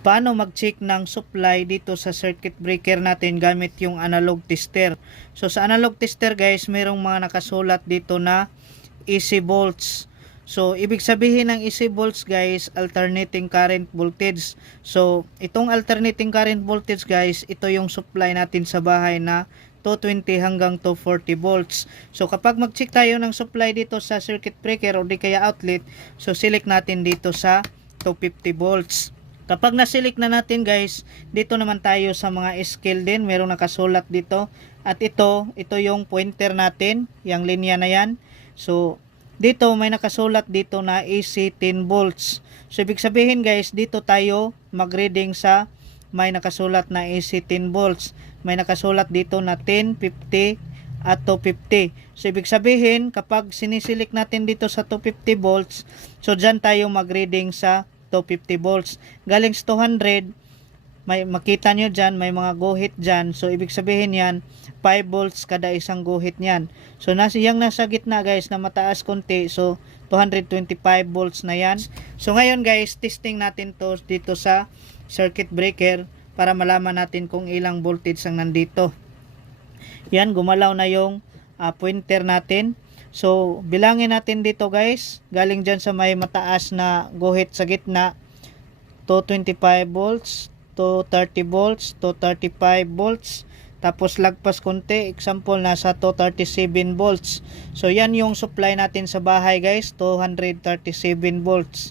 Paano mag-check ng supply dito sa circuit breaker natin gamit yung analog tester. So sa analog tester guys, mayroong mga nakasulat dito na AC volts. So ibig sabihin ng AC volts guys, alternating current voltage. So itong alternating current voltage guys, ito yung supply natin sa bahay na 220 hanggang 240 volts. So kapag mag-check tayo ng supply dito sa circuit breaker o di kaya outlet, so select natin dito sa 250 volts. Kapag na-select na natin guys, dito naman tayo sa mga scale din. Merong nakasulat dito. At ito yung pointer natin. Yung linya na yan. So, dito may nakasulat dito na AC 10 volts. So, ibig sabihin guys, dito tayo mag-reading sa may nakasulat na AC 10 volts. May nakasulat dito na 10, 50 at 250. So, ibig sabihin, kapag sinisilik natin dito sa 250 volts, so dyan tayo mag-reading sa 250 volts. Galing sa 200, may makita nyo dyan, may mga guhit dyan. So, ibig sabihin yan, 5 volts kada isang guhit nyan. So, nasa gitna guys, na mataas konti. So, 225 volts na yan. So, ngayon guys, testing natin to dito sa circuit breaker para malaman natin kung ilang voltage ang nandito. Yan, gumalaw na yung pointer natin. So, bilangin natin dito guys, galing dyan sa may mataas na guhit sa gitna, 225 volts, 230 volts, 235 volts, tapos lagpas konti, example nasa 237 volts. So, yan yung supply natin sa bahay guys, 237 volts.